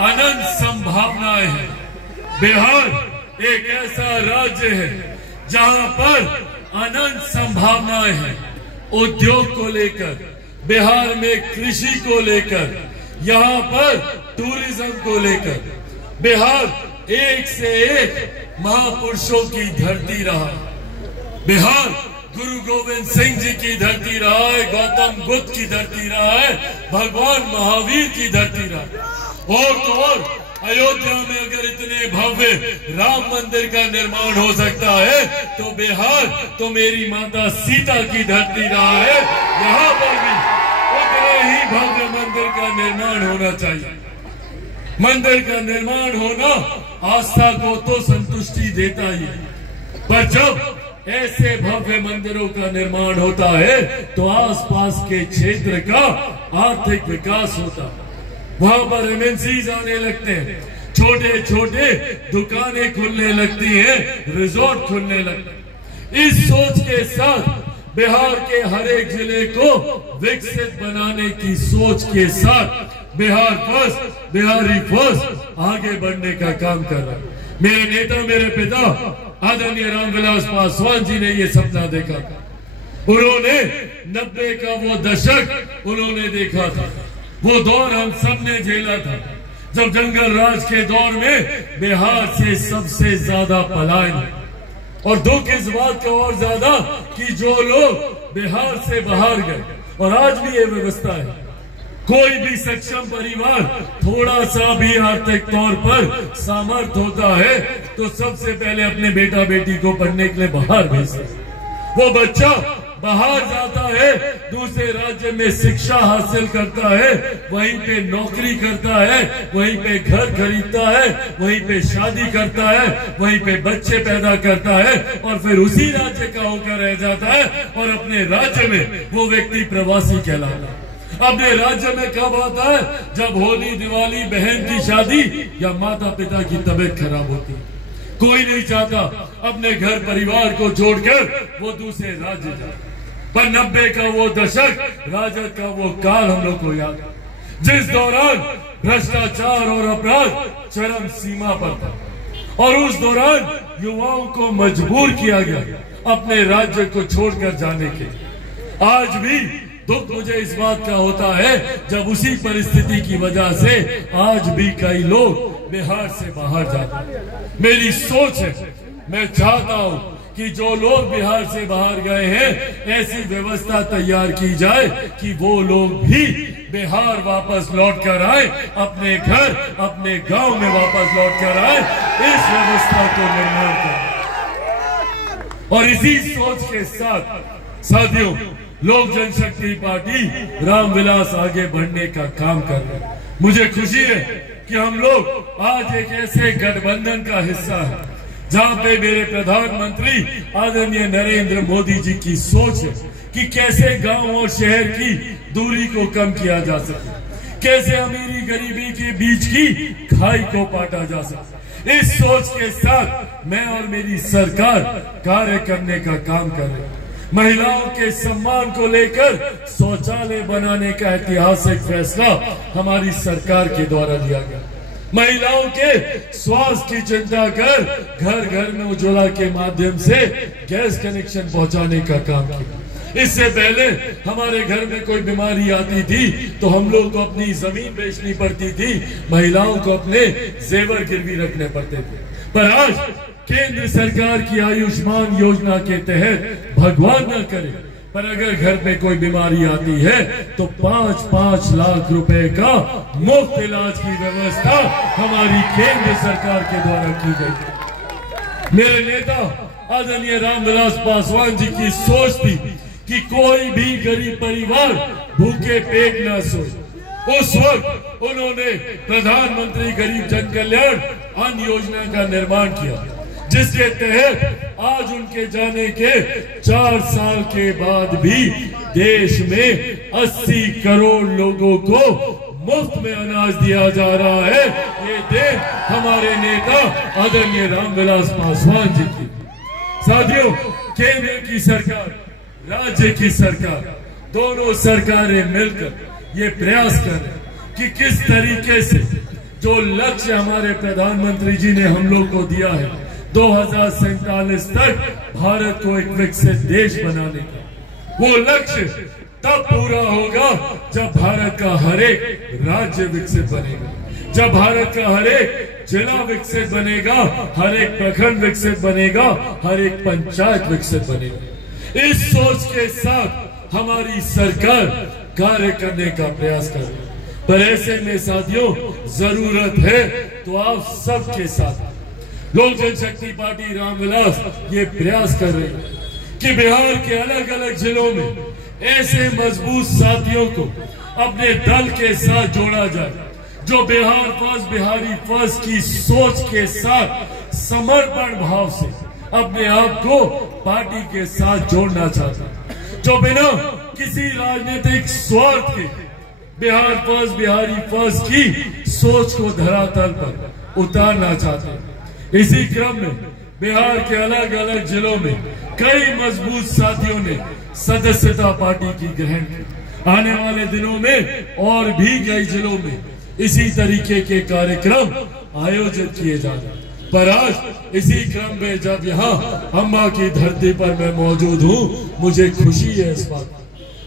अनंत संभावनाएं हैं। बिहार एक ऐसा राज्य है जहां पर अनंत संभावनाएं हैं। उद्योग को लेकर, बिहार में कृषि को लेकर, यहाँ पर टूरिज्म को लेकर बिहार एक से एक महापुरुषों की धरती रहा। बिहार गुरु गोविंद सिंह जी की धरती रहा है, गौतम बुद्ध की धरती रहा है, भगवान महावीर की धरती रहा है। और तो और अयोध्या में अगर इतने भव्य राम मंदिर का निर्माण हो सकता है तो बिहार तो मेरी माता सीता की धरती रहा है। यहाँ पर भी उतने ही भव्य मंदिर का निर्माण होना चाहिए। मंदिर का निर्माण होना आस्था को तो संतुष्टि देता ही है, पर जब ऐसे भव्य मंदिरों का निर्माण होता है तो आसपास के क्षेत्र का आर्थिक विकास होता है। वहां पर एमएनसीज आने लगते हैं, छोटे छोटे दुकानें खुलने लगती हैं, रिजॉर्ट खुलने लगते हैं। इस सोच के साथ बिहार के हर एक जिले को विकसित बनाने की सोच के साथ बिहार फर्स्ट, बिहारी फर्स्ट आगे बढ़ने का काम कर रहा है। मेरे नेता, मेरे पिता आदरणीय रामविलास पासवान जी ने ये सपना देखा था। उन्होंने 90 का वो दशक उन्होंने देखा था। वो दौर हम सब ने झेला था जब जंगल राज के दौर में बिहार से सबसे ज्यादा पलायन, और दुख इस बात का और ज्यादा कि जो लोग बिहार से बाहर गए, और आज भी ये व्यवस्था है, कोई भी सक्षम परिवार थोड़ा सा भी आर्थिक तौर पर सामर्थ्य होता है तो सबसे पहले अपने बेटा बेटी को पढ़ने के लिए बाहर भेजता है। वो बच्चा बाहर जाता है, दूसरे राज्य में शिक्षा हासिल करता है, वहीं पे नौकरी करता है, वहीं पे घर खरीदता है, वहीं पे शादी करता है, वहीं पे बच्चे पैदा करता है, और फिर उसी राज्य का होकर रह जाता है। और अपने राज्य में वो व्यक्ति प्रवासी कहलाता है। अपने राज्य में कब आता है? जब होली, दिवाली, बहन की शादी या माता पिता की तबीयत खराब होती है। कोई नहीं चाहता अपने घर परिवार को छोड़कर वो दूसरे राज्य जाए। पर 90 का वो दशक, राजद का वो काल हम लोग को याद है, जिस दौरान भ्रष्टाचार और अपराध चरम सीमा पर था, और उस दौरान युवाओं को मजबूर किया गया अपने राज्य को छोड़कर जाने के। आज भी दुख मुझे इस बात का होता है जब उसी परिस्थिति की वजह से आज भी कई लोग बिहार से बाहर जाते हैं। मेरी सोच है, मैं चाहता हूं कि जो लोग बिहार से बाहर गए हैं ऐसी व्यवस्था तैयार की जाए कि वो लोग भी बिहार वापस लौट कर आए, अपने घर, अपने गांव में वापस लौट कर आए। इस व्यवस्था को निर्माण करें, और इसी सोच के साथ साथियों लोक जनशक्ति पार्टी रामविलास आगे बढ़ने का काम कर रहे हैं। मुझे खुशी है कि हम लोग आज एक ऐसे गठबंधन का हिस्सा है जहां पे मेरे प्रधानमंत्री आदरणीय नरेंद्र मोदी जी की सोच है कि कैसे गांव और शहर की दूरी को कम किया जा सके, कैसे अमीरी गरीबी के बीच की खाई को पाटा जा सके। इस सोच के साथ मैं और मेरी सरकार कार्य करने का काम कर रहे हैं। महिलाओं के सम्मान को लेकर शौचालय बनाने का ऐतिहासिक फैसला हमारी सरकार के द्वारा लिया गया। महिलाओं के स्वास्थ्य की चिंता कर घर घर में उज्ज्वला के माध्यम से गैस कनेक्शन पहुंचाने का काम किया। इससे पहले हमारे घर में कोई बीमारी आती थी तो हम लोग को अपनी जमीन बेचनी पड़ती थी, महिलाओं को अपने जेवर गिरवी रखने पड़ते थे। पर आज केंद्र सरकार की आयुष्मान योजना के तहत भगवान न करे, पर अगर घर में कोई बीमारी आती है तो 5-5 लाख रुपए का मुफ्त इलाज की व्यवस्था हमारी केंद्र सरकार के द्वारा की गई। मेरे नेता आदरणीय रामविलास पासवान जी की सोच थी कि कोई भी गरीब परिवार भूखे पेट न सोए। उस वक्त उन्होंने प्रधानमंत्री गरीब जन कल्याण अन्न योजना का निर्माण किया, जिसके तहत आज उनके जाने के 4 साल के बाद भी देश में 80 करोड़ लोगों को मुफ्त में अनाज दिया जा रहा है। ये देन हमारे नेता आदरणीय रामविलास पासवान जी की। साथियों, केंद्र की सरकार, राज्य की सरकार, दोनों सरकारें मिलकर ये प्रयास करें कि किस तरीके से जो लक्ष्य हमारे प्रधानमंत्री जी ने हम लोग को दिया है 2047 तक भारत को एक विकसित देश बनाने का, वो लक्ष्य तब पूरा होगा जब भारत का हर एक राज्य विकसित बनेगा, जब भारत का हर एक जिला विकसित बनेगा, हर एक प्रखंड विकसित बनेगा, हर एक पंचायत विकसित बनेगा। इस सोच के साथ हमारी सरकार कार्य करने का प्रयास कर रही है। पर ऐसे में साथियों जरूरत है तो आप सबके साथ लोक जनशक्ति पार्टी रामविलास ये प्रयास कर रही है कि बिहार के अलग अलग जिलों में ऐसे मजबूत साथियों को अपने दल के साथ जोड़ा जाए जो बिहार फर्स्ट बिहारी फर्स्ट की सोच के साथ समर्पण भाव से अपने आप को पार्टी के साथ जोड़ना चाहते हैं, जो बिना किसी राजनीतिक स्वार्थ के बिहार फर्स्ट बिहारी फर्स्ट की सोच को धरातल पर उतारना चाहते हैं। इसी क्रम में बिहार के अलग अलग जिलों में कई मजबूत साथियों ने सदस्यता पार्टी की ग्रहण की। आने वाले दिनों में और भी कई जिलों में इसी तरीके के कार्यक्रम आयोजित किए जा रहे हैं। पर आज इसी क्रम में जब यहाँ अम्बा की धरती पर मैं मौजूद हूँ, मुझे खुशी है इस बात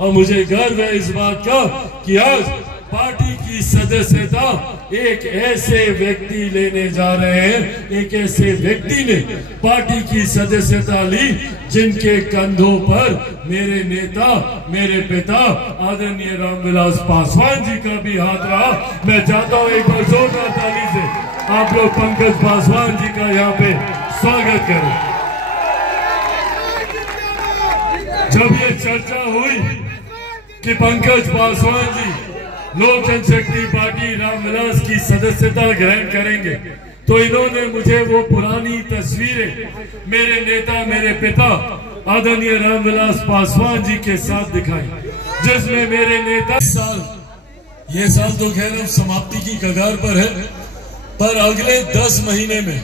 और मुझे गर्व है इस बात का कि आज पार्टी की सदस्यता एक ऐसे व्यक्ति लेने जा रहे हैं, एक ऐसे व्यक्ति ने पार्टी की सदस्यता ली जिनके कंधों पर मेरे नेता मेरे पिता आदरणीय रामविलास पासवान जी का भी हाथ रहा। मैं चाहता हूं एक बार जोरदार ताली से आप लोग पंकज पासवान जी का यहाँ पे स्वागत करें। जब ये चर्चा हुई कि पंकज पासवान जी लोक जनशक्ति पार्टी रामविलास की सदस्यता ग्रहण करेंगे, तो इन्होंने मुझे वो पुरानी तस्वीरें मेरे नेता मेरे पिता आदरणीय रामविलास पासवान जी के साथ दिखाई, जिसमें मेरे नेता ये साल तो खैर अब समाप्ति की कगार पर है, पर अगले 10 महीने में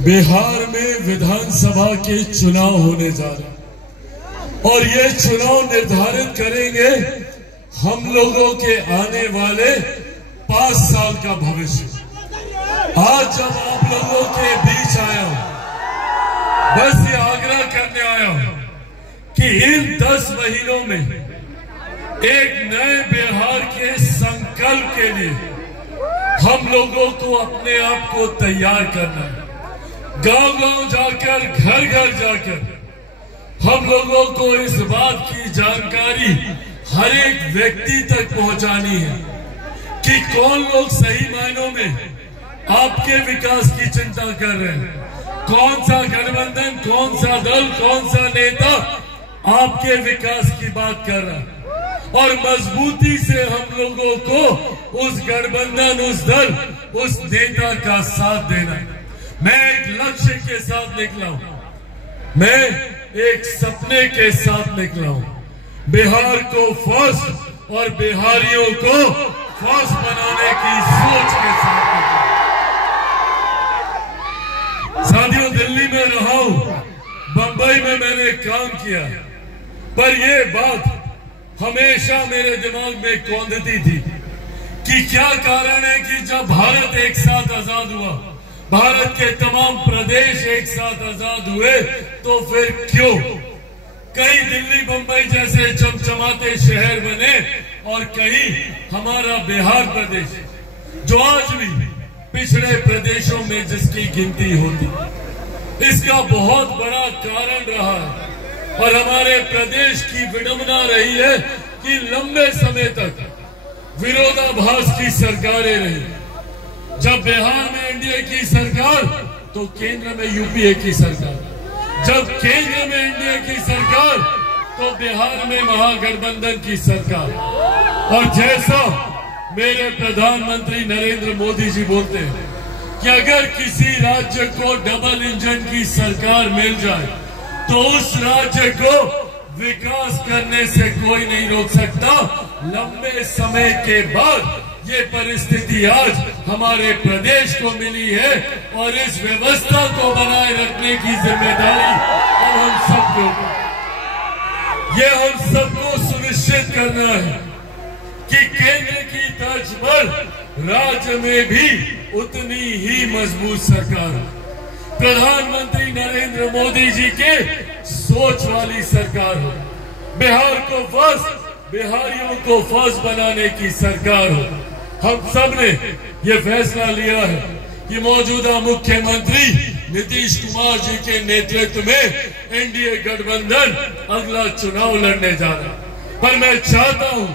बिहार में विधानसभा के चुनाव होने जा रहे हैं और ये चुनाव निर्धारित करेंगे हम लोगों के आने वाले 5 साल का भविष्य। आज जब आप लोगों के बीच आया हूं, बस ये आग्रह करने आया हूं कि इन 10 महीनों में एक नए बिहार के संकल्प के लिए हम लोगों को अपने आप को तैयार करना है। गांव-गांव जाकर घर घर जाकर हम लोगों को इस बात की जानकारी हर एक व्यक्ति तक पहुंचानी है कि कौन लोग सही मायनों में आपके विकास की चिंता कर रहे हैं, कौन सा गठबंधन, कौन सा दल, कौन सा नेता आपके विकास की बात कर रहा है और मजबूती से हम लोगों को उस गठबंधन, उस दल, उस नेता का साथ देना। मैं एक लक्ष्य के साथ निकला हूं, मैं एक सपने के साथ निकला हूं, बिहार को फर्स्ट और बिहारियों को फर्स्ट बनाने की सोच के साथ। साथियों, दिल्ली में रहा हूं, बंबई में मैंने काम किया, पर ये बात हमेशा मेरे दिमाग में कौंधती थी कि क्या कारण है कि जब भारत एक साथ आजाद हुआ, भारत के तमाम प्रदेश एक साथ आजाद हुए, तो फिर क्यों कहीं दिल्ली बंबई जैसे चमचमाते शहर बने और कहीं हमारा बिहार प्रदेश जो आज भी पिछड़े प्रदेशों में जिसकी गिनती होती, इसका बहुत बड़ा कारण रहा है और हमारे प्रदेश की विडंबना रही है कि लंबे समय तक विरोधाभास की सरकारें रही। जब बिहार में एनडीए की सरकार तो केंद्र में यूपीए की सरकार, जब केंद्र में एनडीए की सरकार तो बिहार में महागठबंधन की सरकार। और जैसा मेरे प्रधानमंत्री नरेंद्र मोदी जी बोलते हैं कि अगर किसी राज्य को डबल इंजन की सरकार मिल जाए तो उस राज्य को विकास करने से कोई नहीं रोक सकता। लंबे समय के बाद ये परिस्थिति आज हमारे प्रदेश को मिली है और इस व्यवस्था को बनाए रखने की जिम्मेदारी अब हम सबको, ये हम सबको सुनिश्चित करना है कि केंद्र की तर्ज पर राज्य में भी उतनी ही मजबूत सरकार हो। प्रधानमंत्री नरेंद्र मोदी जी के सोच वाली सरकार हो। बिहार को फर्स्ट, बिहारियों को फर्स्ट बनाने की सरकार हो। हम सब ने ये फैसला लिया है कि मौजूदा मुख्यमंत्री नीतीश कुमार जी के नेतृत्व में एनडीए गठबंधन अगला चुनाव लड़ने जा रहा है। पर मैं चाहता हूं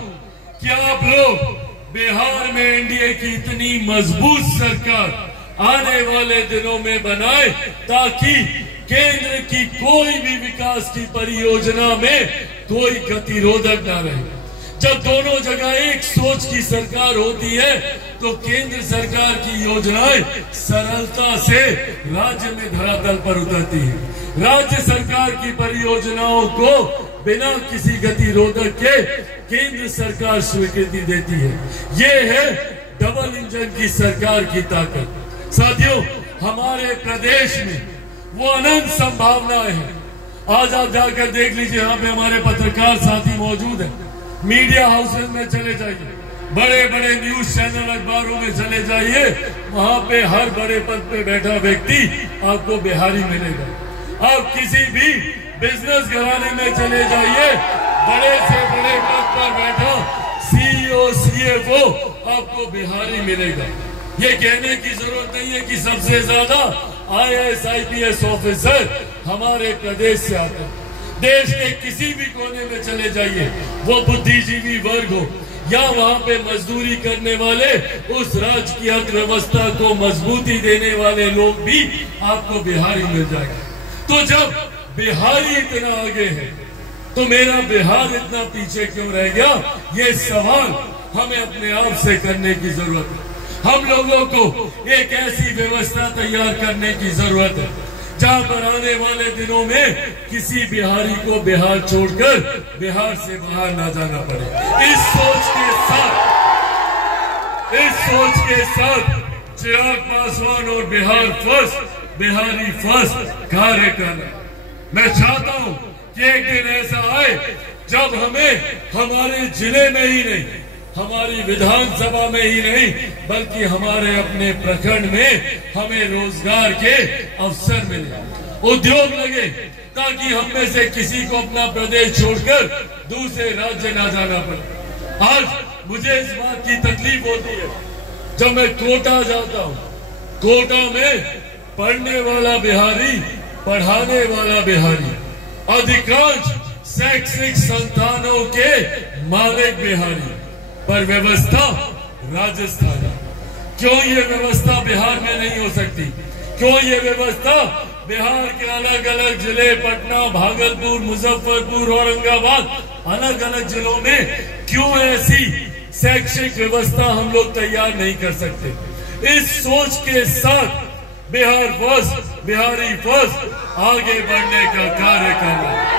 कि आप लोग बिहार में एनडीए की इतनी मजबूत सरकार आने वाले दिनों में बनाए ताकि केंद्र की कोई भी विकास की परियोजना में कोई गतिरोधक ना रहे। जब दोनों जगह एक सोच की सरकार होती है तो केंद्र सरकार की योजनाएं सरलता से राज्य में धरातल पर उतरती है। राज्य सरकार की परियोजनाओं को बिना किसी गतिरोधक के केंद्र सरकार स्वीकृति देती है। ये है डबल इंजन की सरकार की ताकत। साथियों, हमारे प्रदेश में वो अनंत संभावनाएं हैं। आज आप जाकर देख लीजिए, यहाँ पे हमारे पत्रकार साथी मौजूद हैं। मीडिया हाउसेज में चले जाइए, बड़े बड़े न्यूज चैनल अखबारों में चले जाइए, वहां पे हर बड़े पद पे बैठा व्यक्ति आपको बिहारी मिलेगा। आप किसी भी बिजनेस घराने में चले जाइए, बड़े से बड़े पद पर बैठा सीईओ सीएफओ आपको बिहारी मिलेगा। ये कहने की जरूरत नहीं है कि सबसे ज्यादा आईएएस आईपीएस ऑफिसर हमारे प्रदेश से आते हैं। देश के किसी भी कोने में चले जाइए, वो बुद्धिजीवी वर्ग हो या वहां पे मजदूरी करने वाले, उस राज्य की अर्थव्यवस्था को मजबूती देने वाले लोग भी आपको बिहारी मिल जाएगा। तो जब बिहारी इतना आगे है तो मेरा बिहार इतना पीछे क्यों रह गया? ये सवाल हमें अपने आप से करने की जरूरत है। हम लोगों को एक ऐसी व्यवस्था तैयार करने की जरूरत है जहां पर आने वाले दिनों में किसी बिहारी को बिहार छोड़कर बिहार से बाहर ना जाना पड़े। इस सोच के साथ चिराग पासवान और बिहार फर्स्ट, बिहारी फर्स्ट कार्य करना। मैं चाहता हूं कि एक दिन ऐसा आए जब हमें हमारे जिले में ही नहीं, हमारी विधानसभा में ही नहीं, बल्कि हमारे अपने प्रखंड में हमें रोजगार के अवसर मिले, उद्योग लगे, ताकि हम में से किसी को अपना प्रदेश छोड़कर दूसरे राज्य ना जाना पड़े। आज मुझे इस बात की तकलीफ होती है जब मैं कोटा जाता हूँ। कोटा में पढ़ने वाला बिहारी, पढ़ाने वाला बिहारी, अधिकांश शैक्षिक संस्थानों के मालिक बिहारी, पर व्यवस्था राजस्थान। क्यों ये व्यवस्था बिहार में नहीं हो सकती? क्यों ये व्यवस्था बिहार के अलग अलग जिले, पटना, भागलपुर, मुजफ्फरपुर, औरंगाबाद, अलग अलग जिलों में क्यों ऐसी शैक्षिक व्यवस्था हम लोग तैयार नहीं कर सकते? इस सोच के साथ बिहार फर्स्ट, बिहारी फर्स्ट आगे बढ़ने का कार्य कर रहा है।